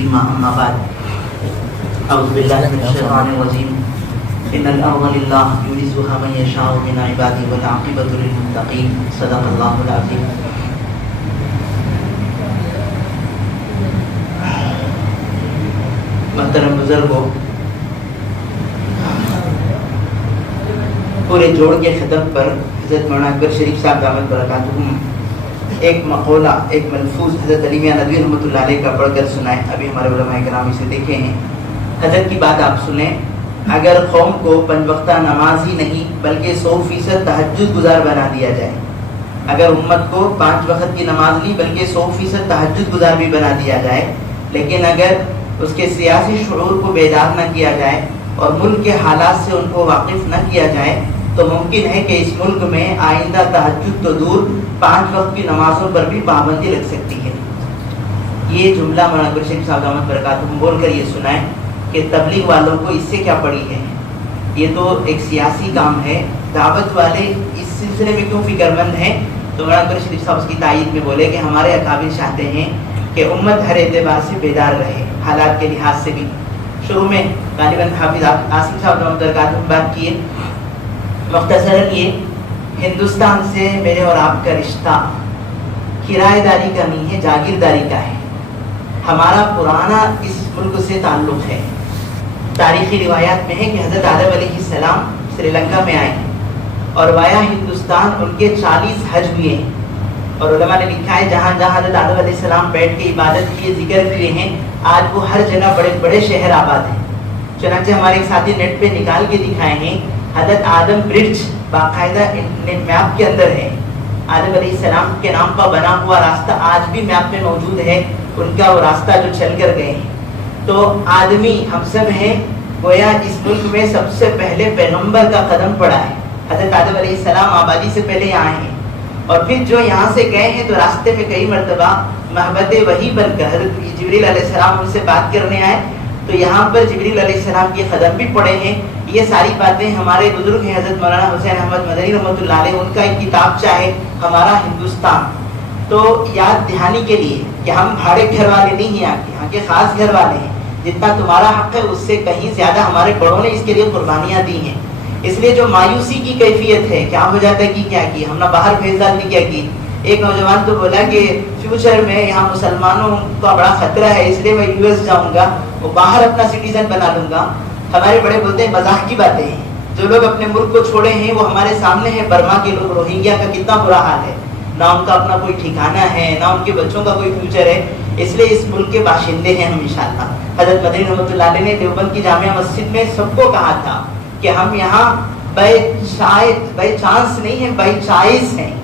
تسلیما اما بعد اعوذ باللہ من الشیطان الرجیم ان الارض للہ یورثها من یشاء من عباده والعاقبۃ للمتقین صدق اللہ العظیم. محترم بزرگوں، پورے جوڑ کے ختم پر حضرت مولانا اکبر شریف صاحب دامت برکاتہم ایک مقولہ، ایک ملفوظ حضرت علی میاں ندوی رحمۃ اللہ علیہ کا پڑھ کر سنائے. ابھی ہمارے علماء کرام اسے دیکھے ہیں. حضرت کی بات آپ سنیں. اگر قوم کو 5 وقتہ نماز ہی نہیں بلکہ 100% تہجد گزار بنا دیا جائے، اگر امت کو 5 وقت کی نماز نہیں بلکہ 100% تہجد گزار بھی بنا دیا جائے، لیکن اگر اس کے سیاسی شعور کو بیدار نہ کیا جائے اور ملک کے حالات سے ان کو واقف نہ کیا جائے تو ممکن ہے کہ اس ملک میں آئندہ تہجد تو دور 5 وقت کی نمازوں پر بھی پابندی لگ سکتی ہے. یہ جملہ مولانا اکبر شریف صاحب دامت برکاتہم بول کر یہ سنائیں کہ تبلیغ والوں کو اس سے کیا پڑی ہے. یہ تو ایک سیاسی کام ہے. دعوت والے اس سلسلے میں کیوں فکر مند ہیں؟ تو مولانا اکبر شریف صاحب اس کی تائید میں بولے کہ ہمارے اکابر چاہتے ہیں کہ امت ہر اعتبار سے بیدار رہے، حالات کے لحاظ سے بھی. شروع میں غالباً حافظ عاصم صاحب دامت برکاتہم بات کیے. مختصراً یہ ہندوستان سے میرے اور آپ کا رشتہ کرایہ داری کا نہیں ہے، جاگیرداری کا ہے. ہمارا پرانا اس ملک سے تعلق ہے. تاریخی روایات میں ہے کہ حضرت آدم علیہ السلام سری لنکا میں آئے اور وایا ہندوستان ان کے 40 حج ہوئے ہیں. اور علماء نے لکھا ہے جہاں جہاں حضرت آدم علیہ السلام بیٹھ کے عبادت کیے، ذکر کیے ہیں، آج وہ ہر جگہ بڑے بڑے شہر آباد ہیں. چنانچہ ہمارے ایک ساتھی نیٹ پہ نکال کے دکھائے ہیں حضرت آدم برج باقاعدہ میپ کے اندر ہے. آدم علیہ السلام کے نام کا بنا ہوا راستہ آج بھی میپ میں موجود ہے، ان کا وہ راستہ جو چل کر گئے ہیں. تو آدمی ہم سب ہیں، گویا اس ملک میں سب سے پہلے پیغمبر کا قدم پڑا ہے. حضرت آدم علیہ السلام آبادی سے پہلے یہاں ہیں، اور پھر جو یہاں سے گئے ہیں تو راستے میں کئی مرتبہ محبت وحی بن کر حضرت جبریل علیہ السلام ان سے بات کرنے آئے تو یہاں پر جبریل علیہ السلام کے قدم بھی پڑے ہیں. یہ ساری باتیں ہمارے بزرگ ہیں حضرت مولانا حسین احمد مدنی رحمۃ اللہ علیہ، ان کا ایک کتاب چاہے ہمارا ہندوستان. تو یاد دہانی کے لیے کہ ہم بھاڑے گھر والے نہیں ہیں، یہاں کے خاص گھر والے ہیں. جتنا تمہارا حق ہے اس سے کہیں زیادہ ہمارے بڑوں نے اس کے لیے قربانیاں دی ہیں. اس لیے جو مایوسی کی کیفیت ہے، کیا ہو جاتا ہے کہ کیا کی ہم نے باہر بھیج ڈالنے کیا کی. ایک نوجوان تو بولا کہ فیوچر میں یہاں مسلمانوں کا بڑا خطرہ ہے، اس لیے میں US جاؤں گا، وہ باہر اپنا سٹیزن بنا لوں گا. ہمارے بڑے بولتے ہیں مزاح کی باتیں ہیں. جو لوگ اپنے ملک کو چھوڑے ہیں وہ ہمارے سامنے ہیں. برما کے لوگ، روہنگیا کا کتنا برا حال ہے، نہ ان کا اپنا کوئی ٹھکانہ ہے، نہ ان کے بچوں کا کوئی فیوچر ہے. اس لیے اس ملک کے باشندے ہیں ہم انشاءاللہ. حضرت مدنی رحمۃ اللہ علیہ نے دیوبند کی جامعہ مسجد میں سب کو کہا تھا کہ ہم یہاں بائی چانس نہیں ہیں، بائی چائس ہیں.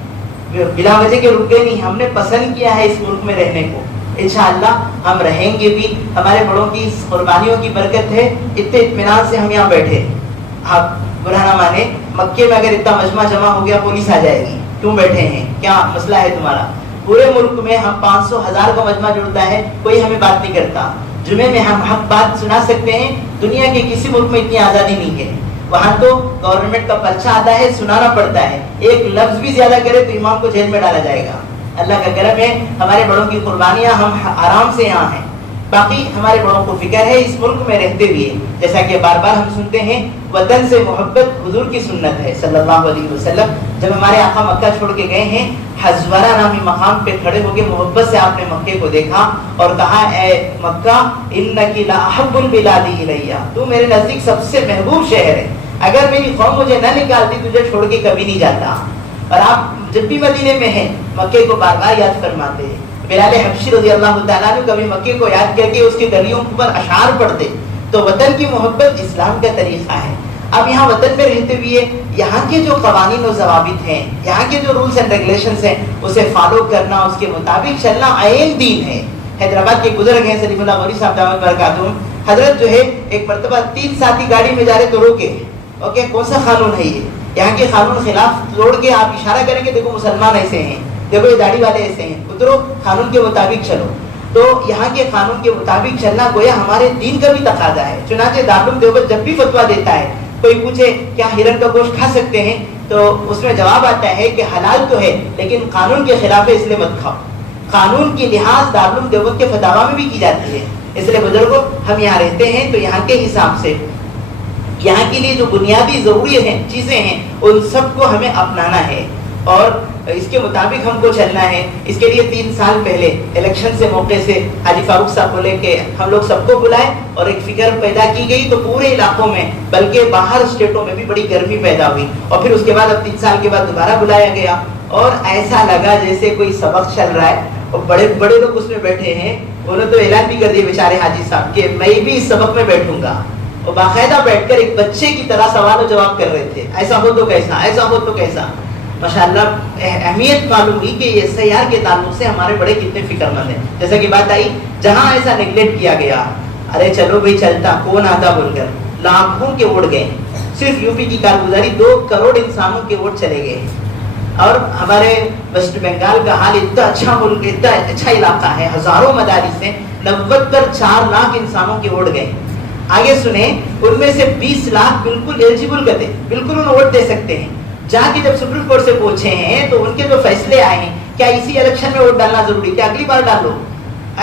بلا وجہ کے رک گئے نہیں، ہم نے پسند کیا ہے اس ملک میں رہنے کو. انشاءاللہ ہم رہیں گے بھی. ہمارے بڑوں کی قربانیوں کی برکت ہے، اتنے اطمینان سے ہم یہاں بیٹھے. آپ برا نہ مانے، مکے میں اگر اتنا مجمع جمع ہو گیا پولیس آ جائے گی، کیوں بیٹھے ہیں، کیا مسئلہ ہے تمہارا. پورے ملک میں ہم 500,000 کا مجمع جڑتا ہے، کوئی ہمیں بات نہیں کرتا. جمعے میں ہم حق بات سنا سکتے ہیں. دنیا کے کسی ملک میں اتنی آزادی نہیں ہے. وہاں تو گورنمنٹ کا پرچہ آتا ہے، سنانا پڑتا ہے. ایک لفظ بھی زیادہ کرے تو امام کو جیل میں ڈالا جائے گا. اللہ کا کرم ہے، ہمارے بڑوں کی قربانیاں، ہم آرام سے یہاں ہیں. باقی ہمارے بڑوں کو فکر ہے اس ملک میں رہتے ہوئے، جیسا کہ بار بار ہم سنتے ہیں وطن سے محبت حضور کی سنت ہے صلی اللہ علیہ وسلم. جب ہمارے آقا مکہ چھوڑ کے گئے ہیں، حزورہ نامی مقام پہ کھڑے ہو کے محبت سے آپ نے مکے کو دیکھا اور کہا اے مکہ انکی لاحب البلاد الی، تو میرے نزدیک سب سے محبوب شہر ہے. اگر میری قوم مجھے نہ نکالتی تجھے چھوڑ کے کبھی نہیں جاتا. اور آپ جب بھی مدینے میں ہیں مکے کو بار بار یاد فرماتے ہیں. بلال حبشی رضی اللہ تعالیٰ نے کبھی مکے کو یاد کر کے اس کی گلیوں پر اشعار پڑھتے. تو وطن کی محبت اسلام کا طریقہ ہے. اب یہاں وطن میں رہتے ہوئے یہاں کے جو قوانین و ضوابط ہیں، یہاں کے جو رولز اینڈ ریگولیشنز ہیں، اسے فالو کرنا، اس کے مطابق چلنا عین دین ہے. حیدرآباد کے بزرگ ہیں سلیف اللہ غوری صاحب دامت برکاتہم، حضرت جو ہے ایک مرتبہ 3 ساتھی گاڑی میں جا رہے تو روکے. اوکے، کون سا قانون ہے یہ؟ یہاں کے قانون خلاف توڑ کے آپ اشارہ کریں گے دیکھو مسلمان ایسے ہیں، دیکھو یہ داڑھی والے ایسے ہیں، اترو، قانون کے مطابق چلو. تو یہاں کے قانون کے مطابق چلنا گویا ہمارے دین کا بھی تقاضا ہے. چنانچہ دارالعلوم دیوبند جب بھی فتویٰ دیتا ہے، کوئی پوچھے کیا ہرن کا گوشت کھا سکتے ہیں، تو اس میں جواب آتا ہے کہ حلال تو ہے لیکن قانون کے خلاف ہے اس لیے مت کھاؤ. قانون کی لحاظ دارالعلوم دیوبند کے فتاوا میں بھی کی جاتی ہے. اس لیے بزرگوں ہم یہاں رہتے ہیں تو یہاں کے حساب سے یہاں کے لیے جو بنیادی ضروری ہیں چیزیں ہیں ان سب کو ہمیں اپنانا ہے اور اس کے مطابق ہم کو چلنا ہے. اس کے لیے 3 سال پہلے الیکشن سے موقع سے حاجی فاروق صاحب بولے کہ ہم لوگ سب کو بلائیں اور ایک فکر پیدا کی گئی تو پورے علاقوں میں بلکہ باہر اسٹیٹوں میں بھی بڑی گرمی پیدا ہوئی اور پھر اس کے بعد اب 3 سال کے بعد دوبارہ بلایا گیا اور ایسا لگا جیسے کوئی سبق چل رہا ہے اور بڑے بڑے لوگ اس میں بیٹھے ہیں. انہوں نے تو اعلان بھی کر دیا بیچارے حاجی صاحب کہ میں بھی اس سبق میں بیٹھوں گا اور باقاعدہ بیٹھ کر ایک بچے کی طرح سوال و جواب کر رہے تھے. ایسا ہو تو کیسا, ایسا ہو تو کیسا. ماشاءاللہ اہمیت معلوم ہوئی کہ یہ SIR کے تعلق سے ہمارے بڑے کتنے فکر مند ہیں. جیسا کہ بات آئی جہاں ایسا نیگلیکٹ کیا گیا, ارے چلو بھائی چلتا کون آتا بول کر لاکھوں کے ووٹ گئے. صرف یو پی کی کارگزاری 2 کروڑ انسانوں کے ووٹ چلے گئے اور ہمارے ویسٹ بنگال کا حال اتنا اچھا ملک, اتنا اچھا علاقہ ہے, ہزاروں مدارس ہیں, 90 پر 4 لاکھ انسانوں کے ووٹ گئے. آگے سنیں, ان میں سے 20 لاکھ بالکل ایلیجیبل کرتے, بالکل انہیں ووٹ دے سکتے ہیں. جا کے جب سپریم کورٹ سے پوچھے ہیں تو ان کے جو فیصلے آئے ہیں کیا اسی الیکشن میں ووٹ ڈالنا ضروری, کیا اگلی بار ڈال لو,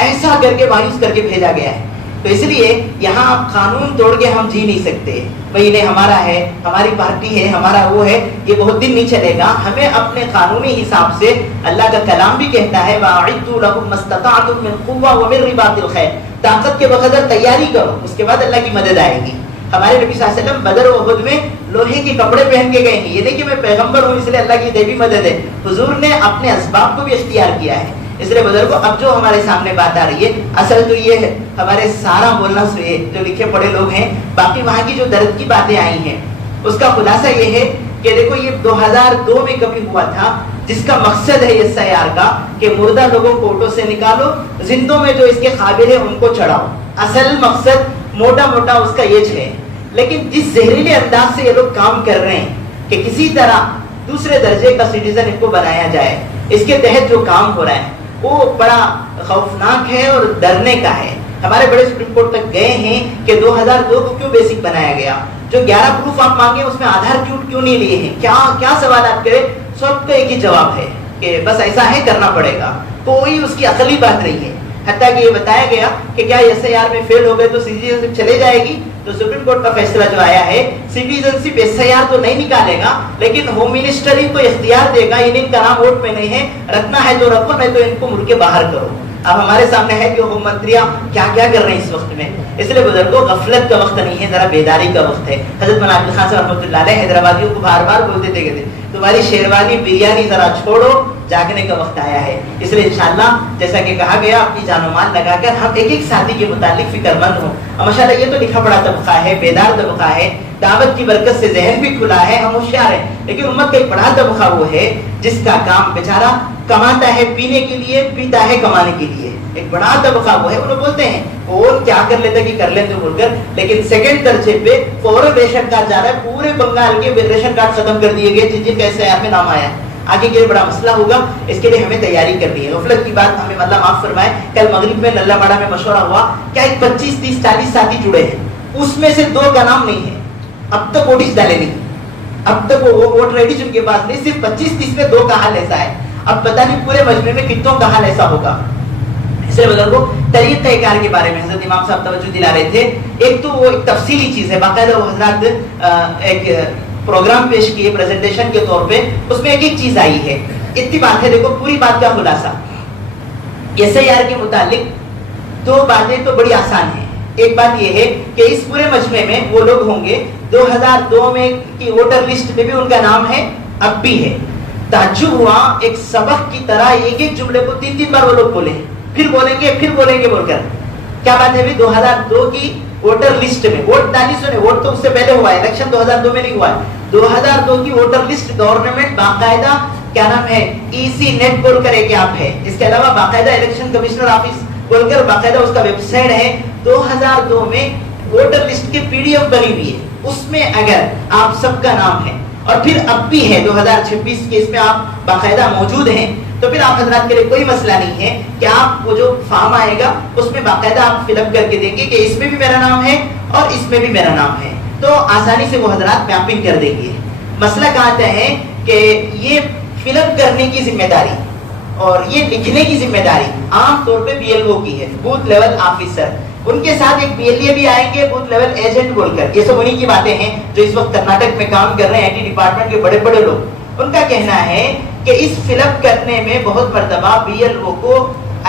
ایسا کر کے مایوس کر کے بھیجا گیا ہے. تو اس لیے یہاں قانون توڑ کے ہم جی نہیں سکتے. بھائی انہیں ہمارا ہے, ہماری پارٹی ہے, ہمارا وہ ہے, یہ بہت دن نہیں چلے گا. ہمیں اپنے قانونی حساب سے, اللہ کا کلام بھی کہتا ہے وَأَعِدُّوا لَهُم مَّا اسْتَطَعْتُم مِّن قُوَّةٍ وَمِن رِّبَاطِ الْخَيْلِ, طاقت کے بقدر تیاری کرو, اس کے بعد اللہ کی مدد آئے گی. ہمارے نبی صلی اللہ علیہ وسلم بدر و احد میں لوہے کے کپڑے پہن کے گئے ہیں. یہ نہیں کہ میں پیغمبر ہوں اس لیے اللہ کی دیوی مدد ہے, حضور نے اپنے اسباب کو بھی اختیار کیا ہے. اس لیے بزرگوں اب جو ہمارے سامنے بات آ رہی ہے اصل تو یہ ہے ہمارے سارا بولنا سے جو لکھے پڑھے لوگ ہیں, باقی وہاں کی جو درد کی باتیں آئی ہیں اس کا خلاصہ یہ ہے کہ دیکھو یہ 2002 میں کبھی ہوا تھا جس کا مقصد ہے SIR کا کہ مردہ لوگوں کو آٹو سے نکالو, زندوں میں جو اس کے قابل ہے ان کو چڑھاؤ. اصل مقصد موٹا موٹا اس کا یہ ہے. لیکن جس زہریلے انداز سے یہ لوگ کام کر رہے ہیں کہ کسی طرح دوسرے درجے کا سٹیزن ان کو بنایا جائے, اس کے تحت جو کام ہو رہا ہے وہ بڑا خوفناک ہے اور ڈرنے کا ہے. ہمارے بڑے سپریم کورٹ تک گئے ہیں کہ 2002 کو کیوں بیسک بنایا گیا, جو 11 پروف آپ مانگے اس میں آدھار کیوں نہیں لیے ہیں, کیا سوالات کرے, سب کا ایک ہی جواب ہے کہ بس ایسا ہے کرنا پڑے گا. کوئی اس کی عقلی بات نہیں ہے. حتیٰ کہ یہ بتایا گیا کہ کیا SIR میں فیل ہو گئے تو سٹیزنشپ چلے جائے گی. تو سپریم کورٹ کا فیصلہ جو آیا ہے سٹیزنشپ SIR تو نہیں نکالے گا لیکن ہوم منسٹر ان کو اختیار دے گا, ان کا نام ووٹ میں نہیں ہے, رکھنا ہے تو رکھو نہیں تو ان کو ملک کے باہر کرو. اب ہمارے سامنے ہے کہ ہوم منتریاں کیا کر رہے ہیں اس وقت میں. اس لیے بزرگوں غفلت کا وقت نہیں ہے, ذرا بیداری کا وقت ہے. حضرت مولانا عبد الخان صاحب رحمۃ اللہ علیہ حیدرآبادیوں کو بار بار بولتے تھے کہ تمہاری شیروانی بریانی ذرا چھوڑو, جاگنے کا وقت آیا ہے. اس لیے انشاءاللہ جیسا کہ کہا گیا اپنی جان و مال لگا کر ہم ایک ساتھی کے متعلق فکر مند ہوں. اور ماشاءاللہ یہ تو لکھا پڑھا طبقہ ہے, بیدار طبقہ ہے, دعوت کی برکت سے ذہن بھی کھلا ہے, ہم ہوشیار ہیں. لیکن امت کا ایک بڑا طبقہ وہ ہے جس کا کام بیچارہ کماتا ہے پینے کے لیے, پیتا ہے کمانے کے لیے. ایک بڑا طبقہ وہ ہے, انہوں بولتے ہیں کون کیا کر لیتا کہ کر لیتے بول کر, لیکن سیکنڈ درجے پہ فوراً ریشن کارڈ جا رہا ہے. پورے بنگال کے ریشن کارڈ ختم کر دیے گئے جن کا SIR میں نام آیا. آگے کے بڑا مسئلہ ہوگا, اس کے لیے ہمیں تیاری کرنی ہے. غفلت کی بات ہمیں اللہ معاف فرمائے. کل مغرب میں نلہ باڑہ میں مشورہ ہوا, کیا ایک 25 30 40 ساتھی جڑے ہیں, اس میں سے 2 کا نام نہیں ہے. اب تک ووٹس ڈالے نہیں, اب تک وہ ووٹر آئی ڈی جن کے پاس نہیں, صرف 25 30 میں 2 کا حال ایسا ہے. اب پتہ نہیں پورے مجمع میں کتنوں کا حال ایسا ہوگا. اس لیے بزرگوں طریقہ کار کے بارے میں حضرت امام صاحب توجہ دلا رہے تھے. ایک تو وہ ایک تفصیلی چیز ہے, باقاعدہ وہ حضرات ایک پروگرام پیش کیے پریزنٹیشن کے طور پہ, اس میں ایک چیز آئی ہے. اتنی بات ہے, دیکھو پوری بات کا خلاصہ SIR کے متعلق 2 باتیں تو بڑی آسان ہیں. ایک بات یہ ہے کہ اس پورے مجمع میں وہ لوگ ہوں گے 2002 میں کی ووٹر لسٹ میں بھی ان کا نام ہے, اب بھی ہے. تعجب ہوا, ایک سبق کی طرح ایک جملے کو 3 بار وہ لوگ بولے, پھر بولیں گے بول کر. کیا بات ہے 2002 کی ووٹر لسٹ میں ووٹ ڈالی سو نے, ووٹ تو اس سے پہلے ہوا ہے, الیکشن 2002 میں نہیں ہوا ہے. 2002 کی ووٹر لسٹ گورنمنٹ باقاعدہ کیا نام ہے EC نیٹ بول کر ایک ایپ ہے, اس کے علاوہ باقاعدہ الیکشن کمشنر آفس بول کر باقاعدہ اس کا ویب سائٹ ہے. 2002 میں ووٹر لسٹ کی PDF بنی ہوئی ہے, اس میں اگر آپ سب کا نام ہے اور پھر اب بھی ہے 2026 کے, اس میں آپ باقاعدہ موجود ہیں, تو پھر آپ حضرات کے لیے کوئی مسئلہ نہیں ہے کہ آپ وہ جو فارم آئے گا اس میں باقاعدہ آپ فل اپ کر کے دیں گے کہ اس میں بھی میرا نام ہے اور اس میں بھی میرا نام ہے, تو آسانی سے وہ حضرات میپنگ کر دیں گے. مسئلہ کہاں آتا ہے کہ یہ فل اپ کرنے کی ذمہ داری اور یہ لکھنے کی ذمہ داری عام طور پہ BLO کی ہے, بوتھ لیول آفیسر. ان کے ساتھ ایک BLA بھی آئیں گے بوتھ لیول ایجنٹ بول کر. یہ سب انہی کی باتیں ہیں جو اس وقت کرناٹک میں کام کر رہے ہیں IT ڈپارٹمنٹ کے بڑے بڑے لوگ. ان کا کہنا ہے کہ اس فل اپ کرنے میں بہت مرتبہ BLO کو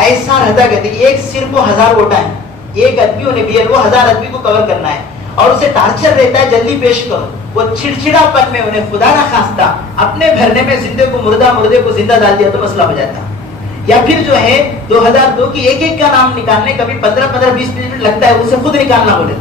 ایسا رہتا کہ ایک صرف کو 1000 ووٹ ہیں, ایک آدمی انہیں BLO 1000 آدمی کو کور کرنا ہے اور اسے ٹارچر رہتا ہے جلدی پیش کرو. وہ چڑچڑا پن میں انہیں خدا نہ خواستہ اپنے بھرنے میں زندے کو مردہ, مردے کو زندہ ڈال دیا تو مسئلہ ہو جاتا. یا پھر جو ہے 2002 کی ایک ایک کا نام نکالنے کبھی 15-20 منٹ لگتا ہے, اسے خود نکالنا بولے.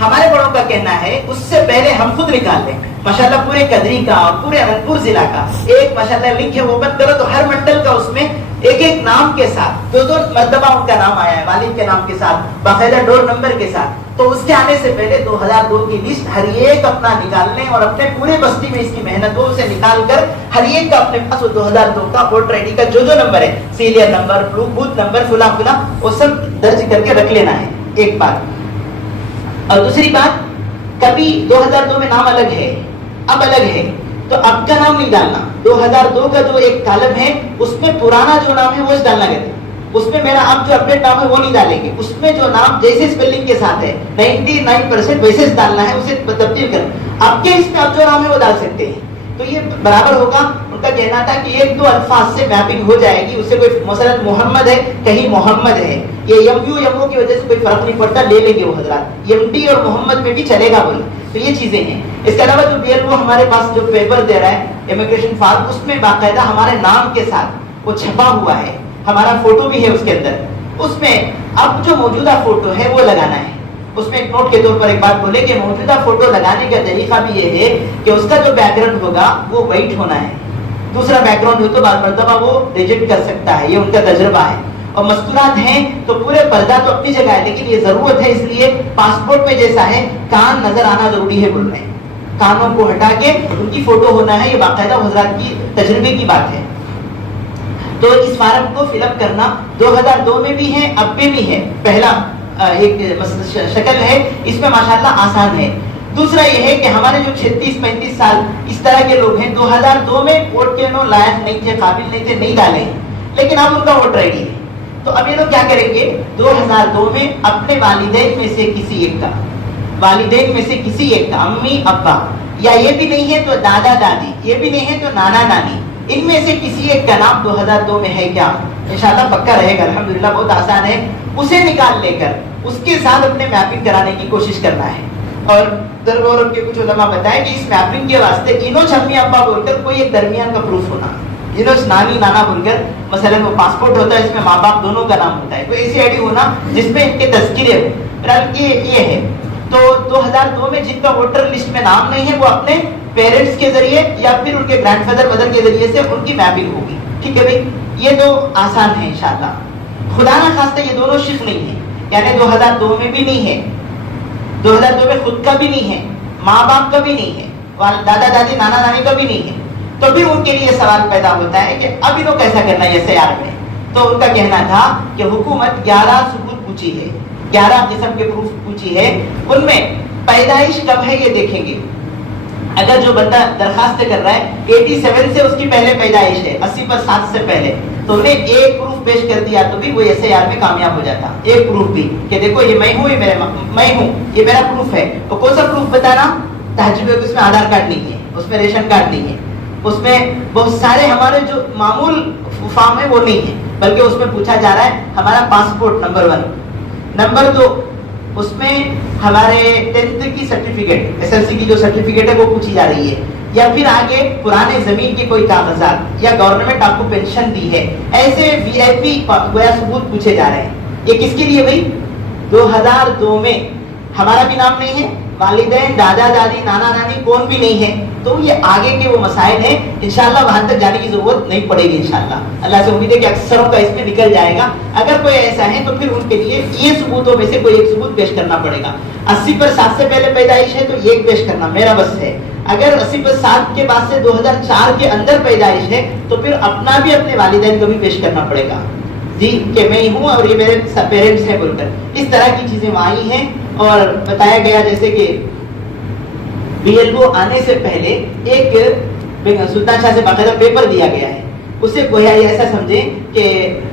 ہمارے بڑوں کا کہنا ہے اس سے پہلے ہم خود نکال لیں. ماشاءاللہ پورے کدری کا اور پورے انندپور ضلع کا ایک ماشاءاللہ لنک ہے, وہ اوپن کرو تو ہر منڈل کا اس میں ایک ایک نام کے ساتھ 2 مرتبہ ان کا نام آیا ہے, والد کے نام کے ساتھ, باقاعدہ ڈور نمبر کے ساتھ. تو اس کے آنے سے پہلے 2002 کی لسٹ ہر ایک اپنا نکال لیں اور اپنے پورے بستی میں اس کی محنت ہو, اسے نکال کر ہر ایک کا اپنے پاس 2002 کا ووٹر ID کا جو نمبر ہے, سیریل نمبر, بوتھ نمبر, فلاں فلاں, وہ سب درج کر کے رکھ لینا ہے. ایک بات. اور دوسری بات, کبھی 2002 میں نام الگ ہے, اب الگ ہے, تو اب کا نام نہیں ڈالنا. 2002 کا جو ایک کالم ہے اس میں پرانا جو نام ہے وہ ڈالنا کہتے ہیں. اس میں میرا اب جو اپڈیٹ نام ہے وہ نہیں ڈالیں گے. اس میں جو نام جیسے اسپیلنگ کے ساتھ ہے 99% ویسے ڈالنا ہے, اسے تبدیل کرنا. اب کے اس میں اب جو نام ہے وہ ڈال سکتے ہیں, تو یہ برابر ہوگا. ان کا کہنا تھا کہ 1-2 الفاظ سے میپنگ ہو جائے گی, اس سے کوئی مثلا محمد ہے کہیں محمد ہے, یہ MO کی وجہ سے کوئی فرق نہیں پڑتا, لے لیں گے وہ حضرات. MD اور محمد میں بھی چلے گا بولے. تو یہ چیزیں ہیں. اس کے علاوہ جو BLO ہمارے پاس جو پیپر دے رہا ہے امیگریشن فارم, اس میں باقاعدہ ہمارے نام کے ساتھ وہ چھپا ہوا ہے, ہمارا فوٹو بھی ہے اس کے اندر. اس میں اب جو موجودہ فوٹو ہے وہ لگانا ہے. اس میں ایک نوٹ کے طور پر ایک بات بولے کہ موجودہ فوٹو لگانے کا طریقہ بھی یہ ہے کہ اس کا جو بیک گراؤنڈ ہوگا وہ وائٹ ہونا ہے. دوسرا بیک گراؤنڈ ہو تو بعض مرتبہ وہ ریجیکٹ کر سکتا ہے, یہ ان کا تجربہ ہے. اور مستورات ہیں تو پورے پردہ تو اپنی جگہ ہے, لیکن یہ ضرورت ہے, اس لیے پاسپورٹ میں جیسا ہے کان نظر آنا ضروری ہے. بول رہے ہیں کانوں کو ہٹا کے ان کی فوٹو ہونا ہے, یہ باقاعدہ حضرات کی تجربے کی بات ہے. تو اس فارم کو فل اپ کرنا 2002 میں بھی ہے, اب میں بھی ہے. پہلا ایک شکل ہے, اس میں ماشاءاللہ آسان ہے. دوسرا یہ ہے کہ ہمارے جو 36-35 سال اس طرح کے لوگ ہیں 2002 میں ووٹ کے لائق نہیں تھے, قابل نہیں تھے, نہیں ڈالے, لیکن اب ان کا ووٹر ID ہے. تو اب یہ لوگ کیا کریں گے, 2002 میں اپنے والدین میں سے کسی ایک کا, امی ابا, یا یہ بھی نہیں ہے تو دادا دادی, یہ بھی نہیں ہے تو نانا نانی, ان میں سے کسی ایک کا نام 2002 میں ہے کیا, انشاءاللہ پکا رہے گا, الحمدللہ بہت آسان ہے. اسے نکال لے کر اس کے ساتھ اپنے میپنگ کرانے کی کوشش کرنا ہے. اور دربار کے کچھ علماء بتائیں کہ اس میپنگ کے واسطے انوچ امی ابا بول کر کوئی ایک درمیان کا پروف ہونا, انوچ نانی نانا بول کر, مثلا وہ پاسپورٹ ہوتا ہے اس میں ماں باپ دونوں کا نام ہوتا ہے, کوئی ایسی ID ہونا جس میں ان کے تذکرے ہو. یہ ہے. تو 2002 میں جن کا ووٹر لسٹ میں نام نہیں ہے وہ اپنے پیرنٹس کے ذریعے یا پھر ان کے گرینڈ فادر مدر کے ذریعے سے ان کی میپنگ ہوگی. ٹھیک ہے بھائی, یہ دو آسان ہے انشاءاللہ. خدا نہ خواستہ یہ دونوں شرک نہیں ہے, یعنی 2002 میں بھی نہیں ہے, 2002 میں خود کا بھی نہیں ہے, ماں باپ کا بھی نہیں ہے, دادا دادی نانا نانی کا بھی نہیں ہے. تو پھر ان کے لیے سوال پیدا ہوتا ہے کہ اب انہوں کیسا کرنا ہے SIR میں. تو ان کا کہنا تھا کہ حکومت 11 ثبوت پوچھی ہے, 11 قسم کے پروف پوچھی ہے. ان میں پیدائش کب ہے یہ دیکھیں گے. اگر جو بندہ درخواست کر رہا ہے 87 سے اس کی پہلے پیدائش ہے, 80 پر 7 سے پہلے, تو انہیں ایک پروف پیش کر دیا تو بھی وہ SIR میں کامیاب ہو جاتا. ایک پروف بھی کہ دیکھو یہ میں ہوں, یہ میرا پروف ہے. تو کون سا پروف بتانا, تحجب, اس میں آدھار کارڈ نہیں ہے, اس میں ریشن کارڈ نہیں ہے, اس میں بہت سارے ہمارے جو معمول فارم ہے وہ نہیں ہے, بلکہ اس میں پوچھا جا رہا ہے ہمارا پاسپورٹ نمبر 1, نمبر 2 اس میں ہمارے 10th کی سرٹیفکیٹ, SLC کی جو سرٹیفکیٹ ہے وہ پوچھی جا رہی ہے, یا پھر آگے پرانے زمین کے کوئی کاغذات, یا گورنمنٹ آپ کو پینشن دی ہے. ایسے VIP گویا ثبوت پوچھے جا رہے ہیں. یہ کس کے لیے بھائی, 2002 میں ہمارا بھی نام نہیں ہے, والدین دادا دادی نانا نانی کون بھی نہیں ہے, تو یہ آگے کے وہ مسائل ہیں. انشاءاللہ وہاں تک جانے کی ضرورت نہیں پڑے گی انشاءاللہ. اللہ سے امید ہے کہ اکثروں کا اس میں نکل جائے گا. اگر کوئی ایسا ہے تو پھر ان کے لیے یہ ثبوتوں میں سے کوئی ایک ثبوت پیش کرنا پڑے گا. 80 پر 7 سے پہلے پیدائش ہے تو یہ پیش کرنا میرا بس ہے. اگر 80 پر 7 کے بعد سے 2004 کے اندر پیدائش ہے تو پھر اپنا بھی اپنے والدین کو بھی پیش کرنا پڑے گا, جی کہ میں ہوں اور یہ میرے پیرنٹس ہیں بول کر. اس طرح کی چیزیں وہاں آئی ہیں. اور بتایا گیا جیسے کہ BLO آنے سے پہلے ایک سلطان شاہ سے باقاعدہ پیپر دیا گیا ہے, اسے گویا ایسا سمجھیں کہ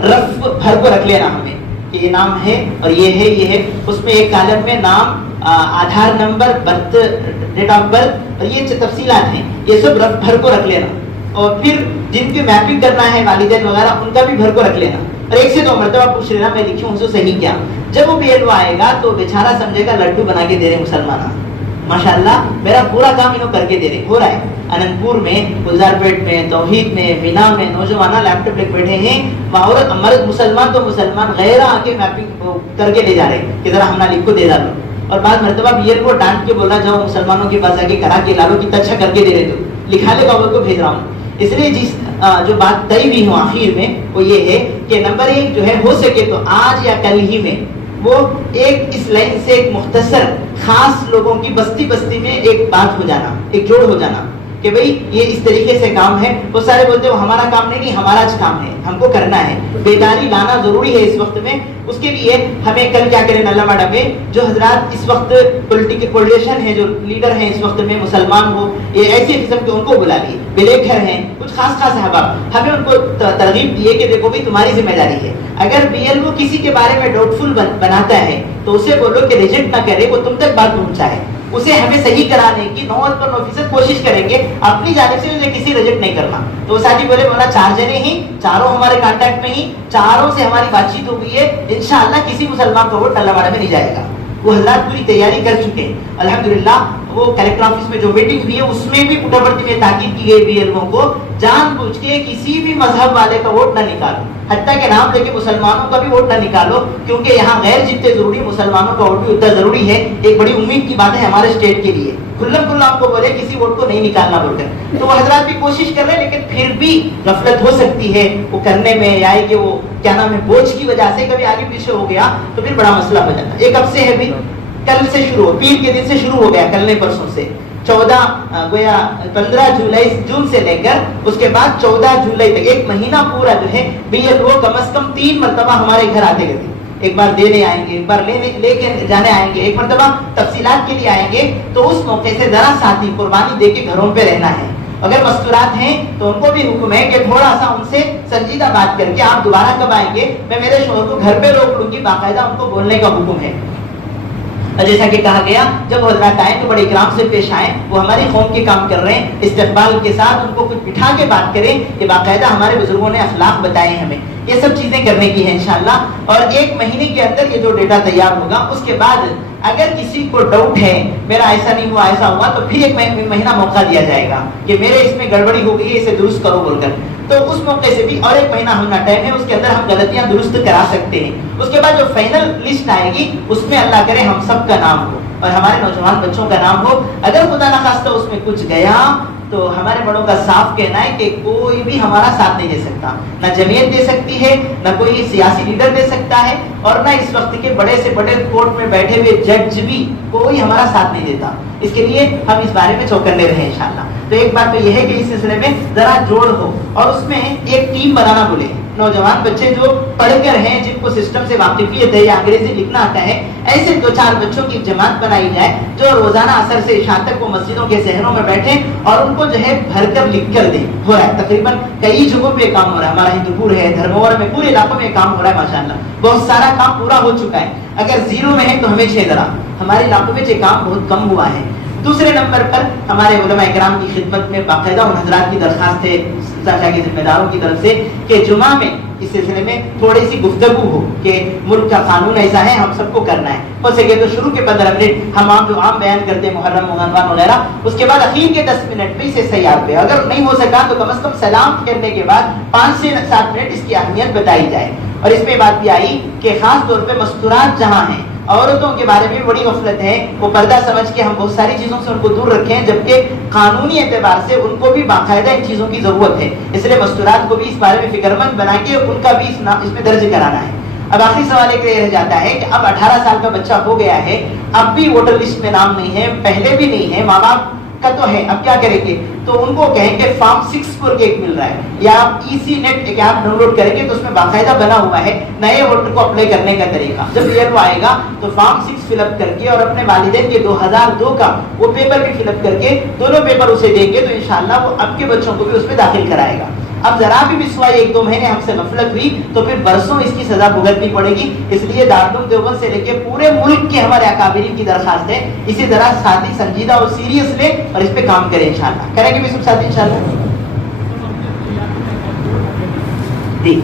رف بھر کو رکھ لینا ہمیں, کہ یہ نام ہے اور یہ ہے، اس میں ایک کالم میں نام، Aadhaar number, date of birth اور یہ تفصیلات ہیں، یہ سب بھر کو رکھ لینا، اور پھر جن کی میپنگ کرنا ہے والدین وغیرہ ان کا بھی بھر کو رکھ لینا، اور 1 سے 2 مرتبہ پوچھ لینا میں لکھی ہوں صحیح کیا. جب وہ BLO آئے گا تو بیچارہ سمجھے گا لڈو بنا کے دے رہے مسلمان، ماشاءاللہ میرا پورا کام انہوں کر کے دے رہے. ہو رہا ہے اننت پور میں، گلزار پیٹ میں، توحید میں، مینا میں نوجوان لیپ ٹاپ لے بیٹھے ہیں، عورت مرد مسلمان تو مسلمان غیر آ کے میپنگ کر کے لے جا رہے ہیں کہ ذرا ہم لکھ کو دے ڈالو. اور بعض مرتبہ BLO ڈانٹ کے بولا جاؤ مسلمانوں کے پاس آ کے کرا کے لا لو، کتنا اچھا کر کے دے رہے تو لکھا لے بابر کو بھیج رہا ہوں. اس لیے جو بات طے بھی ہو آخر میں وہ یہ ہے کہ نمبر 1 جو ہے ہو سکے تو آج یا کل ہی میں وہ ایک اس لائن سے ایک مختصر خاص لوگوں کی بستی میں ایک بات ہو جانا، ایک جوڑ ہو جانا کہ بھئی یہ اس طریقے سے کام ہے. وہ سارے بولتے وہ ہمارا کام نہیں، ہمارا کام ہے، ہم کو کرنا ہے. بیداری لانا ضروری ہے اس وقت میں. اس کے لیے ہمیں کل کیا کریں اللہ ماڈا میں جو حضرات اس وقت پولیٹیشن ہے، جو لیڈر ہیں اس وقت میں مسلمان ہو، یہ ایسی قسم کے ان کو بلا لیے، بلیکر ہیں کچھ خاص احباب، ہمیں ان کو ترغیب دیے کہ دیکھو بھائی تمہاری ذمہ داری ہے. اگر BLO کسی کے بارے میں ڈاؤٹ فل بناتا ہے تو اسے بولو کہ ریجیکٹ نہ کرے، وہ تم تک بات پہنچائے، اسے ہمیں صحیح کرانے کی 9% کوشش کریں گے، اپنی جانب سے اسے کسی ریجیکٹ نہیں کرنا. تو وہ ساتھی بولے مولا 4 جنے ہی، چاروں ہمارے کانٹیکٹ میں ہی، چاروں سے ہماری بات چیت ہو گئی ہے، انشاءاللہ کسی مسلمان کو ووٹ اللہ والا میں نہیں جائے گا. وہ حضرات پوری تیاری کر چکے ہیں الحمدللہ. وہ کلیکٹر آفس میں جو میٹنگ ہوئی ہے اس میں بھی پٹاورتی میں تاکید کی گئی BLO کو جان بوجھ کے کسی بھی مذہب والے کا ووٹ نہ نکالو، حتیٰ کہ نام لے کے مسلمانوں کا بھی ووٹ نہ نکالو، کیونکہ یہاں غیر جتنے ضروری مسلمانوں کا ووٹ بھی اتنا ضروری ہے. ایک بڑی امید کی بات ہے ہمارے اسٹیٹ کے لیے. کھلا آپ کو بولے کسی ووٹ کو نہیں نکالنا بول کر، تو وہ حضرات بھی کوشش کر رہے ہیں، لیکن پھر بھی غفلت ہو سکتی ہے وہ کرنے میں، یا کہ وہ کیا نام ہے بوجھ کی وجہ سے کبھی آگے پیچھے ہو گیا تو پھر بڑا مسئلہ ہو جاتا ہے. ایک اب سے ہے بھی، کل سے شروع ہو، پیر کے دن سے شروع ہو گیا، کل نہیں پرسوں سے 15 جون سے لے کر اس کے بعد 14 جولائی تک 1 مہینہ پورا جو ہے BLO کم از کم 3 مرتبہ ہمارے گھر آتے گئے. ایک بار دینے آئیں گے، ایک بار لے کے جانے آئیں گے، ایک مرتبہ تفصیلات کے لیے آئیں گے. تو اس موقع سے ذرا ساتھی قربانی دے کے گھروں پہ رہنا ہے. اگر مستورات ہیں تو ان کو بھی حکم ہے کہ تھوڑا سا ان سے سنجیدہ بات کر کے آپ دوبارہ کب آئیں گے، میں میرے شوہر کو گھر پہ روک لوں گی، باقاعدہ ان کو بولنے کا حکم ہے. جیسا کہ کہا گیا جب حضرات آئیں تو بڑے اکرام سے پیش آئیں، وہ ہماری قوم کے کام کر رہے ہیں، استقبال کے ساتھ ان کو کچھ بٹھا کے بات کریں کہ باقاعدہ ہمارے بزرگوں نے اخلاق بتائے ہمیں. یہ سب چیزیں کرنے کی ہیں انشاءاللہ. اور 1 مہینے کے اندر یہ جو ڈیٹا تیار ہوگا اس کے بعد اگر کسی کو ڈاؤٹ ہے میرا ایسا نہیں ہوا ایسا ہوا تو پھر 1 مہینہ موقع دیا جائے گا کہ میرے اس میں گڑبڑی ہو گئی ہے، اسے درست کرو بول کر. تو اس موقع سے بھی اور 1 مہینہ ہمارا ٹائم ہے، اس کے اندر ہم غلطیاں درست کرا سکتے ہیں. اس کے بعد جو فائنل لسٹ آئے گی اس میں اللہ کرے ہم سب کا نام ہو اور ہمارے نوجوان بچوں کا نام ہو. اگر خدا نخواستہ اس میں کچھ گیا تو ہمارے بڑوں کا صاف کہنا ہے کہ کوئی بھی ہمارا ساتھ نہیں دے سکتا، نہ جمعیت دے سکتی ہے، نہ کوئی سیاسی لیڈر دے سکتا ہے، اور نہ اس وقت کے بڑے سے بڑے کورٹ میں بیٹھے ہوئے جج بھی کوئی ہمارا ساتھ نہیں دیتا. اس کے لیے ہم اس بارے میں چوکنے رہے انشاءاللہ. تو ایک بات تو یہ ہے کہ اس سلسلے میں ذرا جوڑ ہو اور اس میں ایک ٹیم بنانا بولے. نوجوان بچے جو پڑھ کر ہیں، جن کو سسٹم سے واقفیت ہے یا انگریزی لکھنا آتا ہے، ایسے 2-4 بچوں کی جماعت بنائی جائے جو روزانہ عصر سے عشاء تک وہ مسجدوں کے صحنوں میں بیٹھے اور ان کو جو ہے بھر کر لکھ کر دیں. ہو رہا ہے تقریباً کئی جگہوں پہ کام ہو رہا ہے، ہمارا ہندوپور ہے، دھرمور میں، پورے علاقوں میں کام ہو رہا ہے ماشاءاللہ. بہت سارا کام پورا ہو چکا ہے. اگر 0 میں ہے تو ہمیں 6 ذرا، ہمارے علاقوں میں یہ کام بہت کم ہوا ہے. دوسرے نمبر پر ہمارے علماء کرام کی خدمت میں باقاعدہ ان حضرات کی درخواست ہے چاچا کے ذمہ داروں کی طرف سے کہ جمعہ میں اس سلسلے میں تھوڑی سی گفتگو ہو کہ ملک کا قانون ایسا ہے، ہم سب کو کرنا ہے. ہو سکے تو شروع کے 15 منٹ ہم جو عام بیان کرتے ہیں محرم عنوان وغیرہ، اس کے بعد اخیر کے 10 منٹ بھی سے سیار پہ اگر نہیں ہو سکا تو کم از کم سلام کرنے کے بعد 5 سے 7 منٹ اس کی اہمیت بتائی جائے. اور اس میں بات بھی آئی کہ خاص طور پہ مستورات جہاں ہیں، عورتوں کے بارے میں بڑی غفلت ہے، وہ پردہ سمجھ کے ہم بہت ساری چیزوں سے ان کو دور رکھیں، جبکہ قانونی اعتبار سے ان کو بھی باقاعدہ ان چیزوں کی ضرورت ہے. اس لیے مستورات کو بھی اس بارے میں فکر مند بنا کے ان کا بھی اس میں درج کرانا ہے. اب آخری سوال ایک رہ جاتا ہے کہ اب 18 سال کا بچہ ہو گیا ہے، اب بھی ووٹر لسٹ میں نام نہیں ہے، پہلے بھی نہیں ہے، ماں باپ کا تو ہے، اب کیا کریں گے؟ تو ان کو کہیں کہ فارم 6 پر ایک مل رہا ہے، یا آپ EC نیٹ ایک ایپ ڈاؤن لوڈ کریں گے تو اس میں باقاعدہ بنا ہوا ہے نئے ووٹر کو اپلائی کرنے کا طریقہ. جب BLO آئے گا تو فارم 6 فل اپ کر کے اور اپنے والدین کے 2002 کا وہ پیپر بھی فل اپ کر کے دونوں پیپر اسے دیں گے تو انشاءاللہ وہ اب کے بچوں کو بھی اس میں داخل کرائے گا. اب ذرا بھی بسوا ایک دو مہینے ہم سے غفلت ہوئی تو پھر برسوں اس کی سزا بھگتنی پڑے گی. اس لیے دارالعلوم دیوبند سے لے کے پورے ملک کے ہمارے اکابرین کی درخواست ہے اسی طرح ساتھی سنجیدہ اور سیریس لیں اور اس پہ کام کریں انشاءاللہ. کریں گے بھی سب ساتھی انشاءاللہ. جی